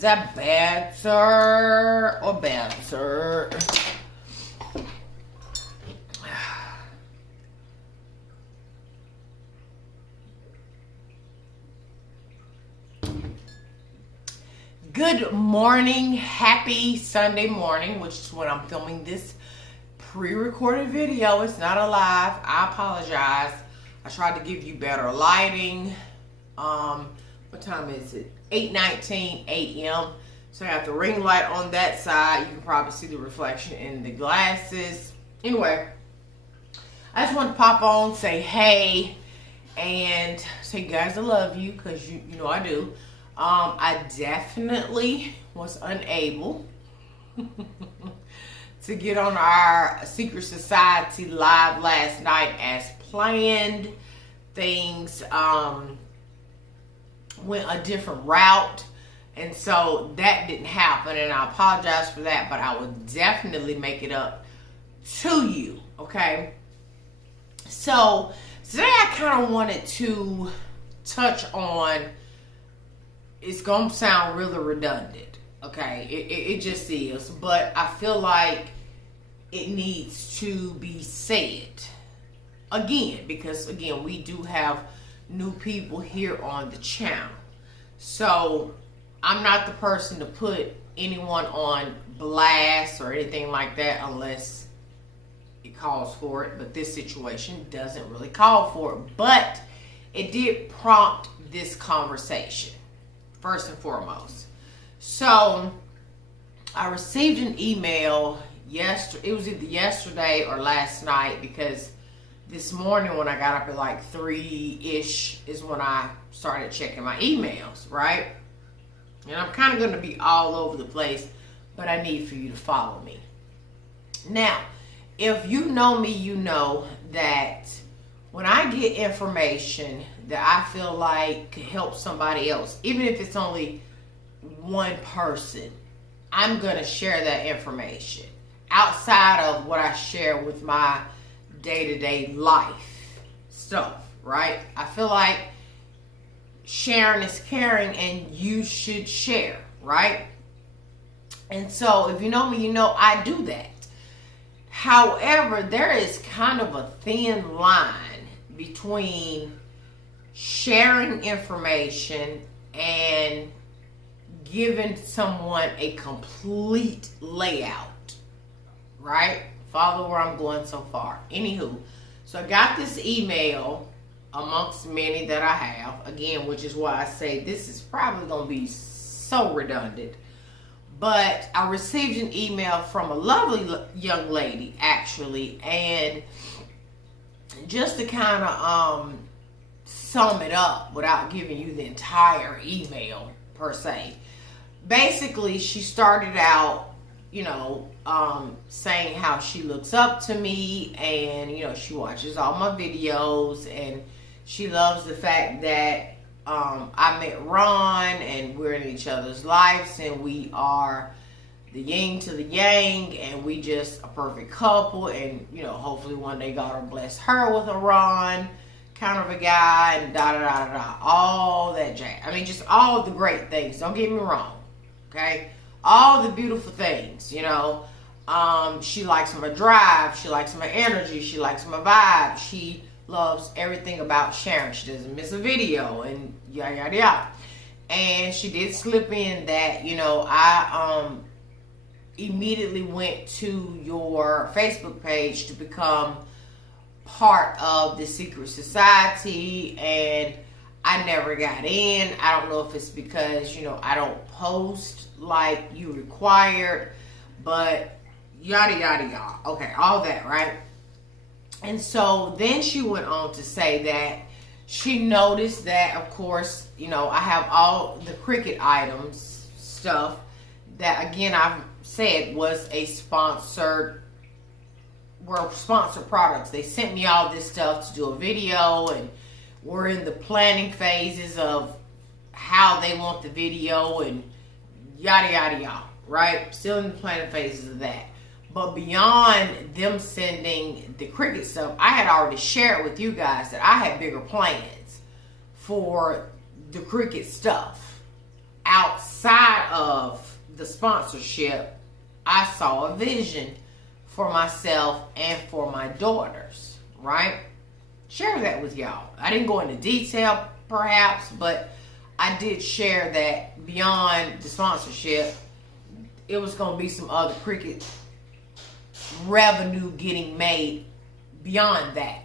Is that better or better? Good morning. Happy Sunday morning, which is when I'm filming this pre-recorded video. It's not a live. I apologize. I tried to give you better lighting. What time is it? 8:19 a.m. So I have the ring light on that side. You can probably see the reflection in the glasses. Anyway, I just want to pop on, say hey, and say, guys, I love you, because you know I do. I definitely was unable to get on our Secret Society live last night as planned. Things went a different route, and so that didn't happen, and I apologize for that, but I will definitely make it up to you, okay? So today I kind of wanted to touch on, it's gonna sound really redundant, okay? It just is, but I feel like it needs to be said again, because again, we do have new people here on the channel. So I'm not the person to put anyone on blast or anything like that unless it calls for it, but this situation doesn't really call for it. But it did prompt this conversation, first and foremost. So I received an email yesterday. It was either yesterday or last night, because this morning when I got up at like 3-ish is when I started checking my emails, right? And I'm kind of going to be all over the place, but I need for you to follow me. Now, if you know me, you know that when I get information that I feel like could help somebody else, even if it's only one person, I'm going to share that information outside of what I share with my day-to-day life stuff, right? I feel like sharing is caring, and you should share, right? And so if you know me, you know I do that. However, there is kind of a thin line between sharing information and giving someone a complete layout, right? Follow where I'm going so far. Anywho, so I got this email amongst many that I have, again, which is why I say this is probably going to be so redundant. But I received an email from a lovely young lady, actually, and just to kind of sum it up without giving you the entire email per se. Basically, she started out, you know, saying how she looks up to me, and, you know, she watches all my videos, and she loves the fact that I met Ron, and we're in each other's lives, and we are the yin to the yang, and we just a perfect couple, and, you know, hopefully one day God will bless her with a Ron kind of a guy, and da-da-da-da-da, all that jazz. I mean, just all the great things. Don't get me wrong, okay? All the beautiful things, you know. She likes my drive. She likes my energy. She likes my vibe. She loves everything about Sharon. She doesn't miss a video, and yada, yada, yada. And she did slip in that, you know, I immediately went to your Facebook page to become part of the Secret Society, and I never got in. I don't know if it's because, you know, I don't post like you required, but yada, yada, yada. Okay, all that, right? And so then she went on to say that she noticed that, of course, you know, I have all the Cricut items stuff that, again, I've said was a sponsored, were sponsored products. They sent me all this stuff to do a video, and we're in the planning phases of how they want the video and yada, yada, yada, right? Still in the planning phases of that. But beyond them sending the Cricut stuff, I had already shared with you guys that I had bigger plans for the Cricut stuff. outside of the sponsorship, I saw a vision for myself and for my daughters, right? Share that with y'all. I didn't go into detail, perhaps, but I did share that beyond the sponsorship, it was going to be some other Cricut revenue getting made beyond that.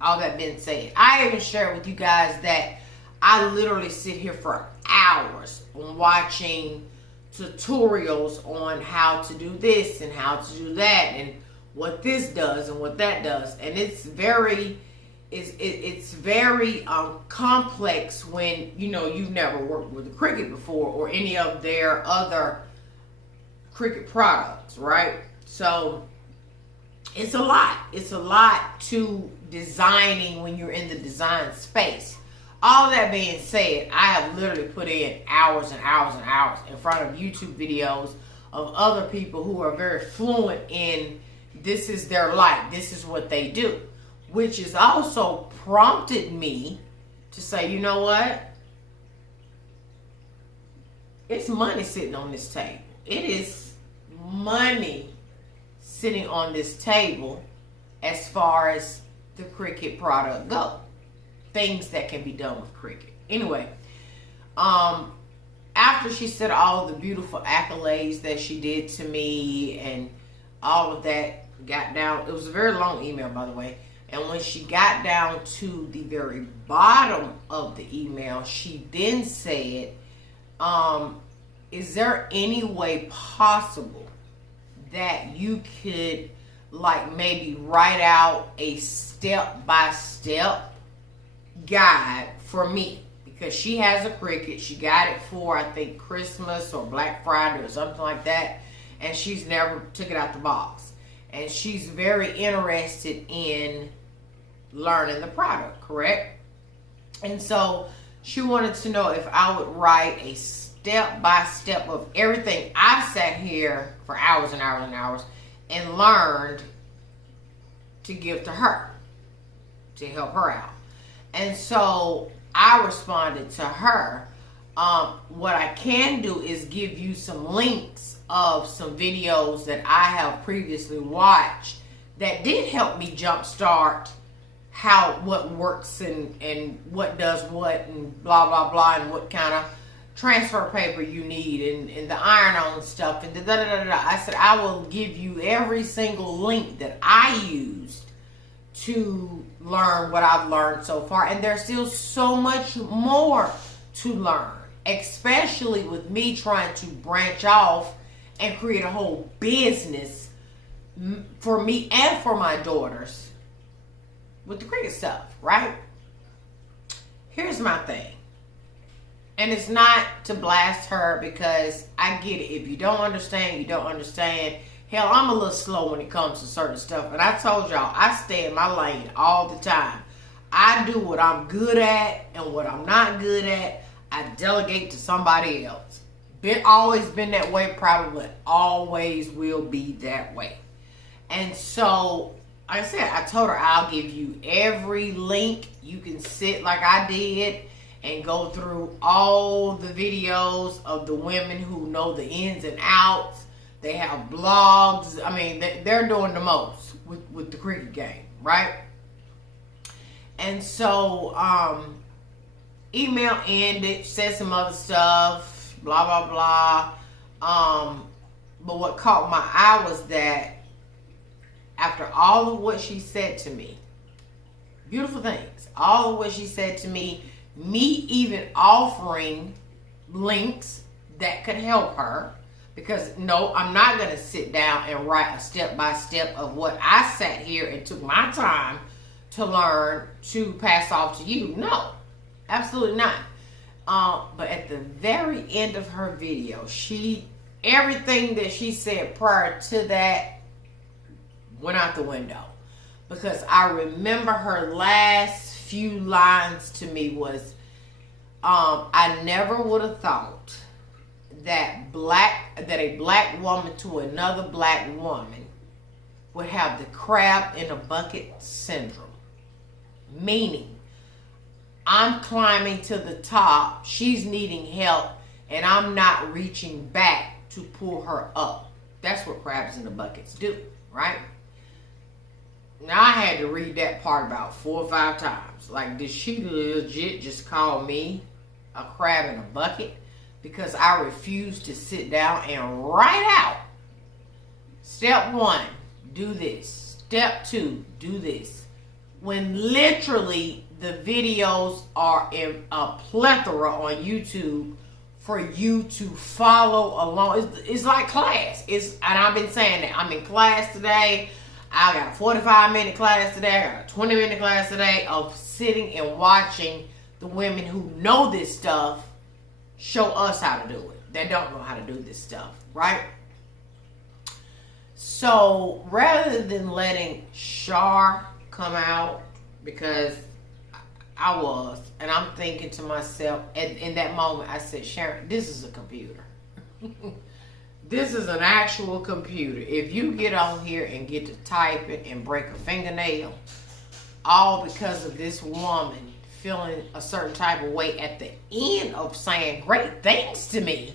All that being said, I even shared with you guys that I literally sit here for hours watching tutorials on how to do this and how to do that and what this does and what that does, and it's very complex when you've never worked with a Cricut before or any of their other Cricut products, right? So it's a lot to designing when you're in the design space. All that being said, I have literally put in hours and hours and hours in front of YouTube videos of other people who are very fluent in this is their life, this is what they do, which has also prompted me to say, you know what? It's money sitting on this table. It is money sitting on this table as far as the Cricut product go. Things that can be done with Cricut. Anyway, after she said all the beautiful accolades that she did to me and all of that, got down, it was a very long email, by the way, and when she got down to the very bottom of the email, she then said, is there any way possible that you could maybe write out a step-by-step guide for me? Because she has a Cricut. She got it for, I think, Christmas or Black Friday or something like that, and she's never took it out the box. And she's very interested in learning the product, correct? And so she wanted to know if I would write a step-by-step of everything I sat here for hours and hours and hours and learned to give to her, to help her out. And so I responded to her, what I can do is give you some links of some videos that I have previously watched that did help me jumpstart what works and what does what and blah, blah, blah, and what kind of transfer paper you need and the iron-on stuff and da-da-da-da-da. I said, I will give you every single link that I used to learn what I've learned so far. And there's still so much more to learn, especially with me trying to branch off and create a whole business for me and for my daughters with the Cricut stuff, right? Here's my thing. And it's not to blast her, because I get it. If you don't understand, you don't understand. Hell, I'm a little slow when it comes to certain stuff. And I told y'all, I stay in my lane all the time. I do what I'm good at, and what I'm not good at, I delegate to somebody else. Always been that way, probably always will be that way. And so, like I said, I told her I'll give you every link. You can sit like I did and go through all the videos of the women who know the ins and outs. They have blogs. I mean, they're doing the most with the Cricut game, right? And so, email ended, said some other stuff, blah, blah, blah. But what caught my eye was that after all of what she said to me, beautiful things, all of what she said to me even offering links that could help her, because no, I'm not going to sit down and write a step-by-step of what I sat here and took my time to learn to pass off to you. No, absolutely not. But at the very end of her video, everything that she said prior to that went out the window. Because I remember her last few lines to me was, I never would have thought that a black woman to another black woman would have the crab in a bucket syndrome. Meaning, I'm climbing to the top, she's needing help and I'm not reaching back to pull her up. That's what crabs in the buckets do, right? Now, I had to read that part about 4 or 5 times. Like, did she legit just call me a crab in a bucket? Because I refused to sit down and write out. Step 1, do this. Step 2, do this. When literally the videos are in a plethora on YouTube for you to follow along. It's like class. And I've been saying that. I'm in class today. I got a 45-minute class today. I got a 20-minute class today of sitting and watching the women who know this stuff show us how to do it. They don't know how to do this stuff, right? So rather than letting Shar come out, because I was, and I'm thinking to myself, in that moment, I said, Sharon, this is a computer. This is an actual computer. If you get on here and get to typing and break a fingernail, all because of this woman feeling a certain type of way at the end of saying great things to me,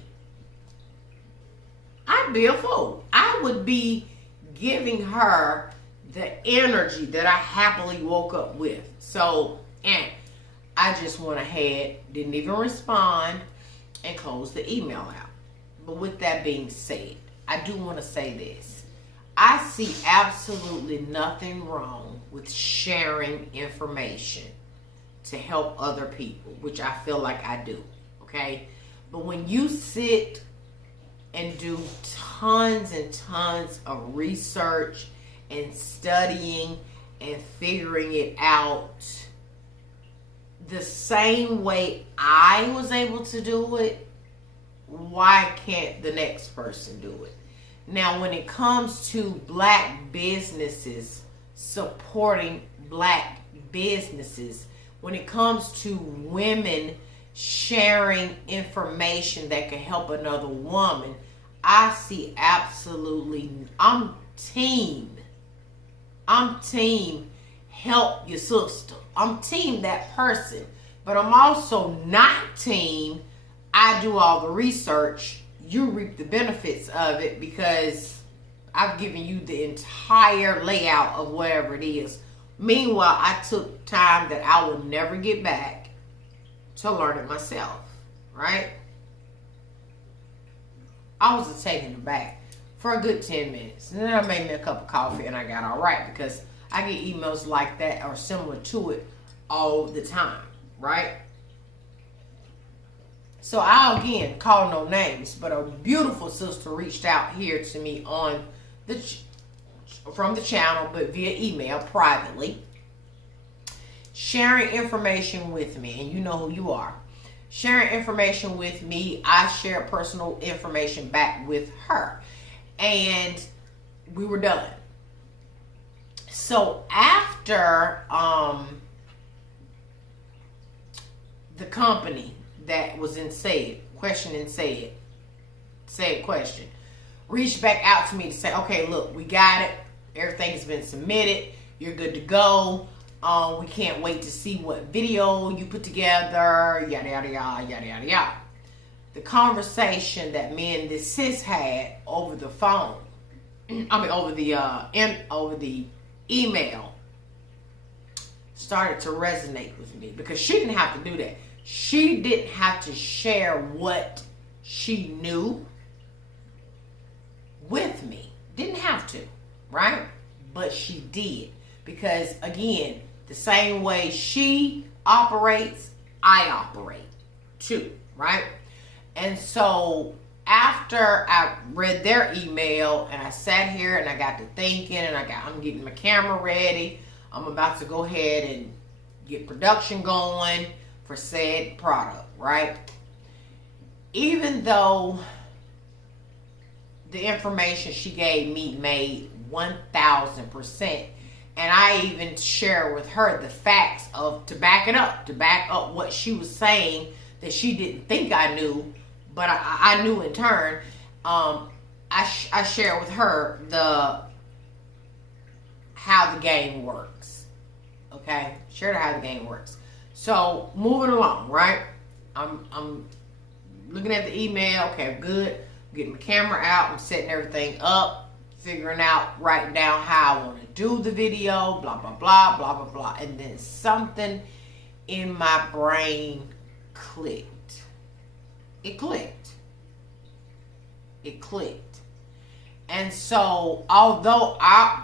I'd be a fool. I would be giving her the energy that I happily woke up with. So, and I just went ahead, didn't even respond, and closed the email out. But with that being said, I do want to say this. I see absolutely nothing wrong with sharing information to help other people, which I feel like I do, okay? But when you sit and do tons and tons of research and studying and figuring it out the same way I was able to do it, why can't the next person do it? Now, when it comes to black businesses supporting black businesses, when it comes to women sharing information that can help another woman, I see absolutely, I'm team help your sister. I'm team that person. But I'm also not team I do all the research, you reap the benefits of it, because I've given you the entire layout of whatever it is. Meanwhile, I took time that I will never get back to learn it myself, right? I was taken aback for a good 10 minutes. And then I made me a cup of coffee and I got all right, because I get emails like that or similar to it all the time, right? So I'll again call no names, but a beautiful sister reached out here to me on from the channel, but via email privately, sharing information with me, and you know who you are. Sharing information with me, I share personal information back with her, and we were done. So after the company that was in said question reached back out to me to say, okay, look, we got it. Everything's been submitted. You're good to go. We can't wait to see what video you put together, yada, yada, yada, yada, yada, yada. The conversation that me and this sis had over the phone, over the email, started to resonate with me, because she didn't have to do that. She didn't have to share what she knew with me. Didn't have to, right? But she did. Because, again, the same way she operates, I operate too, right? And so after I read their email and I sat here and I got to thinking and I'm getting my camera ready. I'm about to go ahead and get production going for said product, right? Even though the information she gave me made 1,000%, and I even share with her the facts to back up what she was saying that she didn't think I knew, but I knew in turn. I share with her how the game works. Okay, share how the game works. So moving along, right? I'm looking at the email. Okay, good. Getting the camera out. I'm setting everything up. Figuring out, writing down how I want to do the video. Blah, blah, blah, blah, blah, blah. And then something in my brain clicked. It clicked. It clicked. And so, although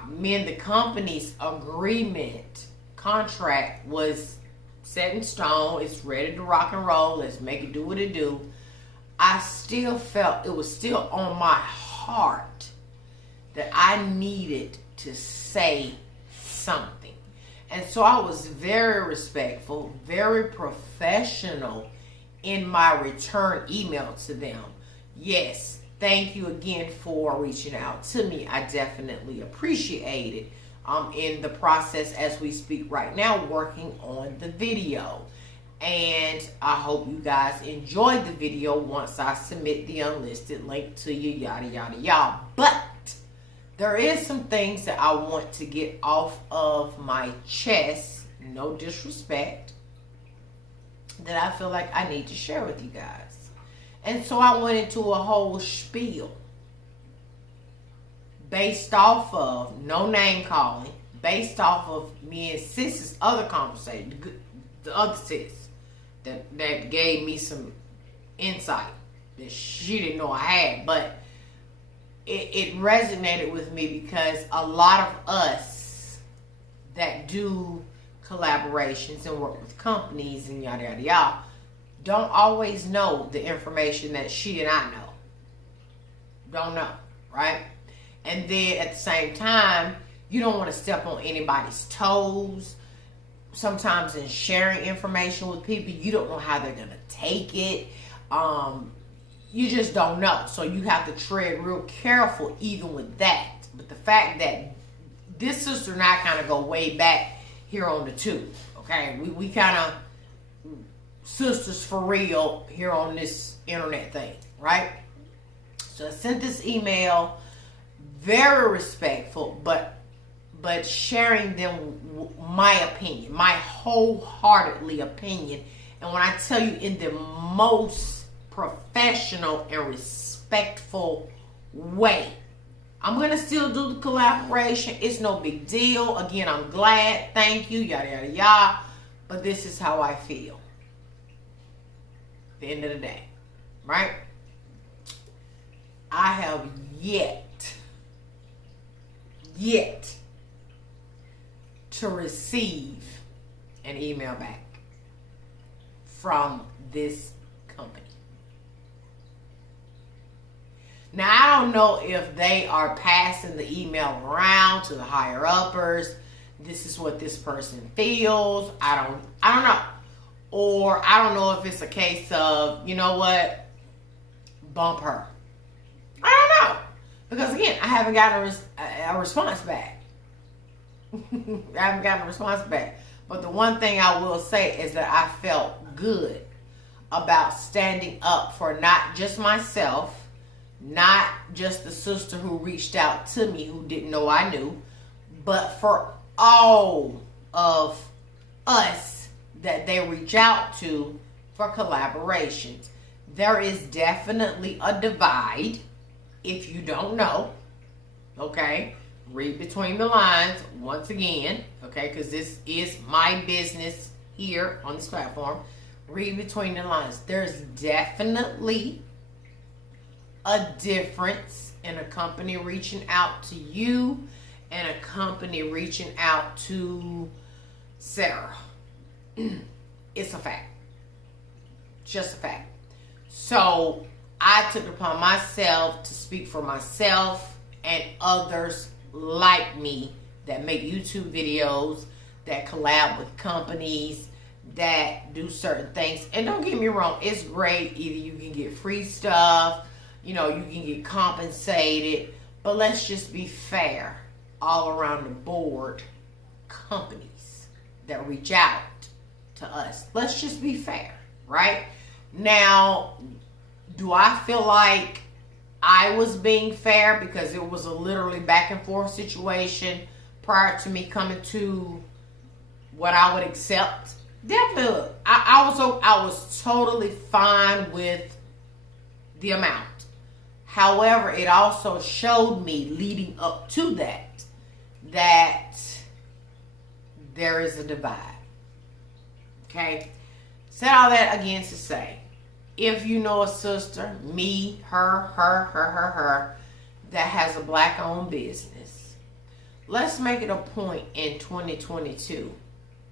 me and the company's agreement, contract was set in stone, it's ready to rock and roll, let's make it do what it do, I still felt it was still on my heart that I needed to say something. And so I was very respectful, very professional in my return email to them. Yes, thank you again for reaching out to me. I definitely appreciate it. I'm in the process as we speak right now, working on the video. And I hope you guys enjoyed the video once I submit the unlisted link to you, yada, yada, yada. But there is some things that I want to get off of my chest, no disrespect, that I feel like I need to share with you guys. And so I went into a whole spiel based off of, no name calling, based off of me and Sis's other conversation, the other sis that gave me some insight that she didn't know I had, but it resonated with me because a lot of us that do collaborations and work with companies and yada, yada, yada, don't always know the information that she and I know. Don't know, right? And then at the same time, you don't want to step on anybody's toes. Sometimes in sharing information with people, you don't know how they're going to take it. You just don't know. So you have to tread real careful even with that. But the fact that this sister and I kind of go way back here on the tube, okay? We kind of sisters for real here on this internet thing, right? So I sent this email, very respectful, but sharing them my opinion, my wholeheartedly opinion. And when I tell you in the most professional and respectful way, I'm going to still do the collaboration. It's no big deal. Again, I'm glad. Thank you. Yada, yada, yada. But this is how I feel. At the end of the day. Right? I have yet to receive an email back from this company. Now, I don't know if they are passing the email around to the higher uppers. This is what this person feels. I don't know. Or I don't know if it's a case of, you know what, bump her. I don't know. Because again, I haven't gotten a response back. I haven't gotten a response back. But the one thing I will say is that I felt good about standing up for not just myself, not just the sister who reached out to me who didn't know I knew, but for all of us that they reach out to for collaborations. There is definitely a divide, if you don't know, okay? Read between the lines once again, okay? Because this is my business here on this platform. Read between the lines. There's definitely a difference in a company reaching out to you and a company reaching out to Sarah. It's a fact. Just a fact. So I took it upon myself to speak for myself and others like me that make YouTube videos, that collab with companies, that do certain things. And don't get me wrong, it's great. Either you can get free stuff, you know, you can get compensated, but let's just be fair all around the board. Companies that reach out to us, let's just be fair, right? Now, do I feel like I was being fair because it was a literally back and forth situation prior to me coming to what I would accept? Definitely. I was totally fine with the amount. However, it also showed me leading up to that there is a divide. Okay? Said all that again to say, if you know a sister, me, her, that has a black-owned business, let's make it a point in 2022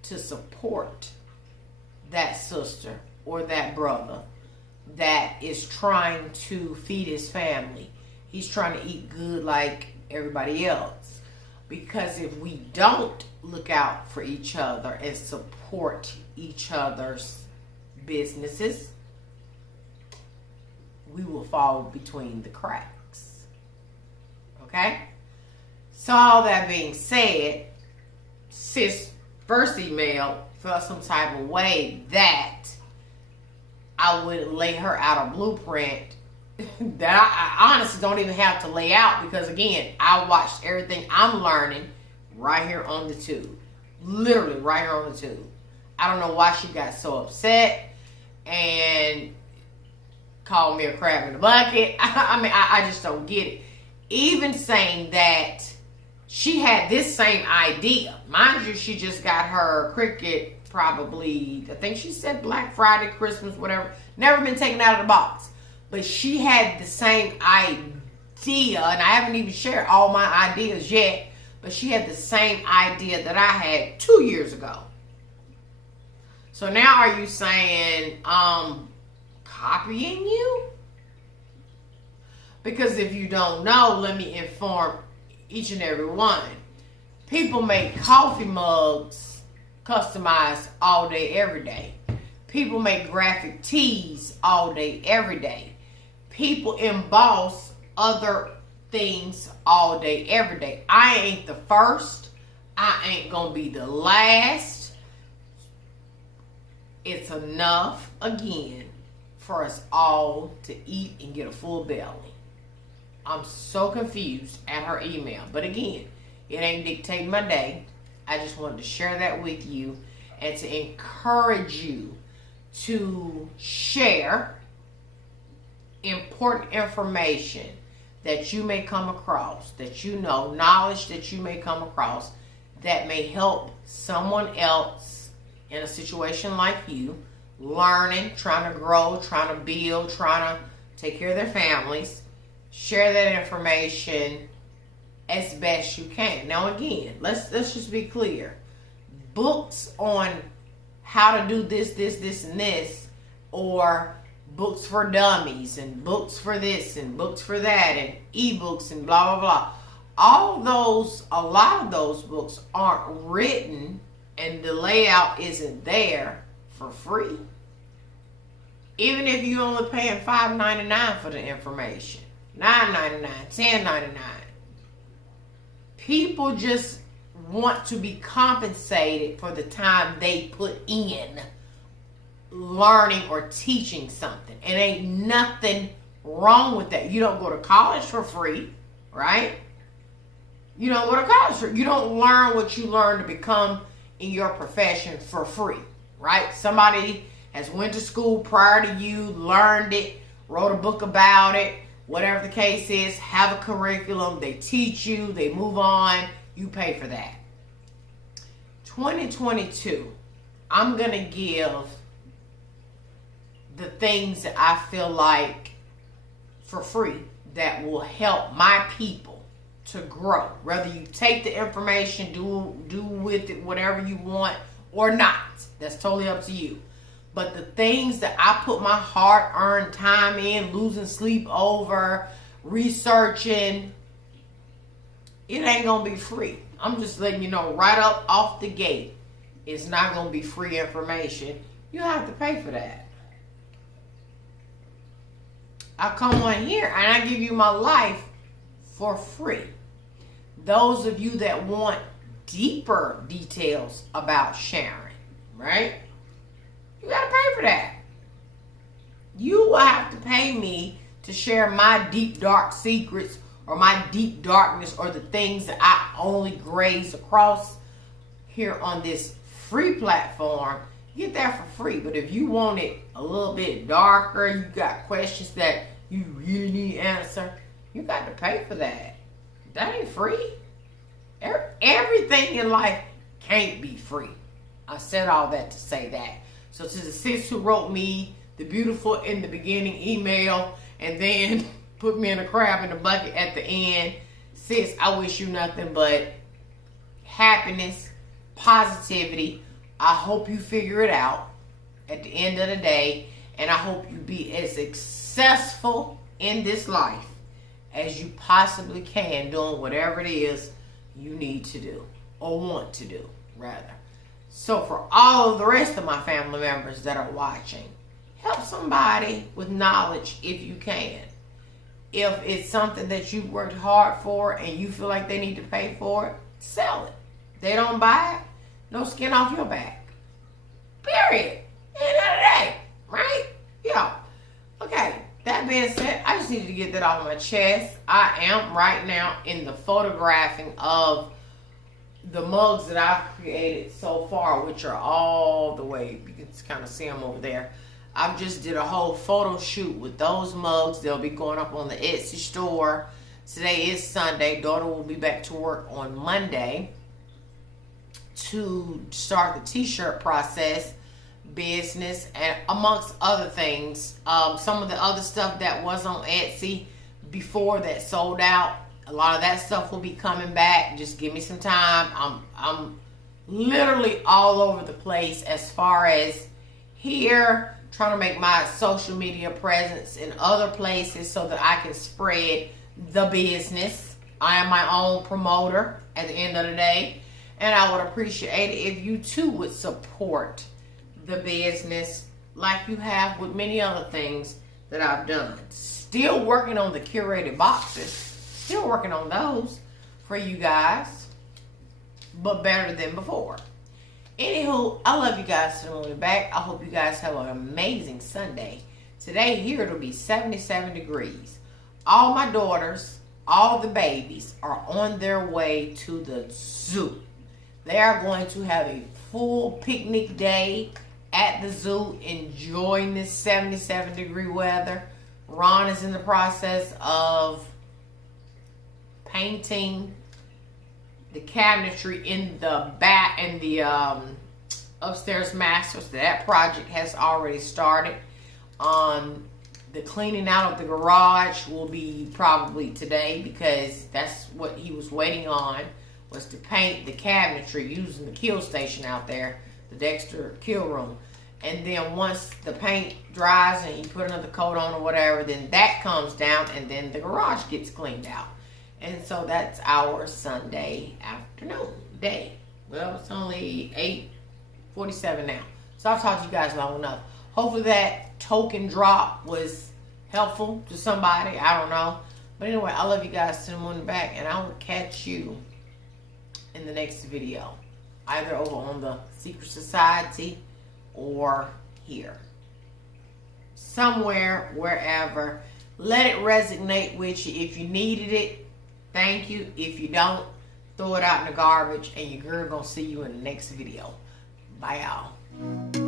to support that sister or that brother that is trying to feed his family. He's trying to eat good like everybody else. Because if we don't look out for each other and support each other's businesses, we will fall between the cracks. Okay? So all that being said, sis first email felt some type of way that I would lay her out a blueprint that I honestly don't even have to lay out, because again, I watched everything I'm learning right here on the tube. Literally right here on the tube. I don't know why she got so upset and called me a crab in the bucket. I mean, I just don't get it. Even saying that she had this same idea. Mind you, she just got her Cricut probably, I think she said Black Friday, Christmas, whatever. Never been taken out of the box. But she had the same idea, and I haven't even shared all my ideas yet, but she had the same idea that I had 2 years ago. So now are you saying copying you? Because if you don't know, let me inform each and every one. People make coffee mugs customized all day, every day. People make graphic tees all day, every day. People emboss other things all day, every day. I ain't the first. I ain't gonna be the last. It's enough, again, for us all to eat and get a full belly. I'm so confused at her email. But again, it ain't dictating my day. I just wanted to share that with you and to encourage you to share important information that you may come across, that you know, knowledge that you may come across that may help someone else in a situation like you, learning, trying to grow, trying to build, trying to take care of their families. Share that information as best you can. Now again, let's just be clear. Books on how to do this, and this, or books for dummies, and books for this, and books for that, and ebooks, and blah, blah, blah. A lot of those books aren't written, and the layout isn't there for free. Even if you're only paying $5.99 for the information. $9.99, $10.99. People just want to be compensated for the time they put in learning or teaching something. And ain't nothing wrong with that. You don't go to college for free, right? You don't go to college for free. You don't learn what you learn to become in your profession for free, right? Somebody has went to school prior to you, learned it, wrote a book about it, whatever the case is, have a curriculum, they teach you, they move on, you pay for that. 2022, I'm going to give the things that I feel like for free that will help my people to grow. Whether you take the information, do with it whatever you want or not. That's totally up to you. But the things that I put my hard-earned time in, losing sleep over, researching, it ain't going to be free. I'm just letting you know right up off the gate, it's not going to be free information. You have to pay for that. I come on here and I give you my life for free. Those of you that want deeper details about Sharon, right? You got to pay for that. You will have to pay me to share my deep, dark secrets or my deep darkness or the things that I only graze across here on this free platform. You get that for free. But if you want it a little bit darker, you got questions that you really need an answer, you got to pay for that. That ain't free. Everything in life can't be free. I said all that to say that. So to the sis who wrote me the beautiful in the beginning email and then put me in a crab in the bucket at the end, sis, I wish you nothing but happiness, positivity. I hope you figure it out at the end of the day, and I hope you be as successful in this life as you possibly can doing whatever it is you need to do, or want to do, rather. So for all of the rest of my family members that are watching, help somebody with knowledge if you can. If it's something that you worked hard for and you feel like they need to pay for it, sell it. They don't buy it, no skin off your back. Period. End of the day, right? Yeah. Okay, that being said, I just needed to get that off my chest. I am right now in the photographing of the mugs that I've created so far, which are all the way, you can kind of see them over there. I've just did a whole photo shoot with those mugs. They'll be going up on the Etsy store. Today is Sunday. Daughter will be back to work on Monday to start the t-shirt process business, and amongst other things, some of the other stuff that was on Etsy before that sold out, a lot of that stuff will be coming back. Just give me some time. I'm literally all over the place as far as here, trying to make my social media presence in other places so that I can spread the business. I am my own promoter at the end of the day, and I would appreciate it if you too would support the business like you have with many other things that I've done. Still working on the curated boxes. Still working on those for you guys, but better than before. Anywho, I love you guys to the moon and back. I hope you guys have an amazing Sunday. Today here it'll be 77 degrees. All my daughters, all the babies are on their way to the zoo. They are going to have a full picnic day at the zoo, enjoying this 77 degree weather. Ron is in the process of painting the cabinetry in the back and the upstairs master. So that project has already started. The cleaning out of the garage will be probably today, because that's what he was waiting on, was to paint the cabinetry using the kill station out there, the Dexter kill room. And then once the paint dries and you put another coat on or whatever, then that comes down and then the garage gets cleaned out. And so that's our Sunday afternoon day. Well, it's only 8:47 now. So I've talked to you guys long enough. Hopefully that token drop was helpful to somebody. I don't know. But anyway, I love you guys to the moon and back, and I will catch you in the next video. Either over on the Secret Society or here. Somewhere, wherever. Let it resonate with you. If you needed it, thank you. If you don't, throw it out in the garbage, and your girl gonna see you in the next video. Bye, y'all.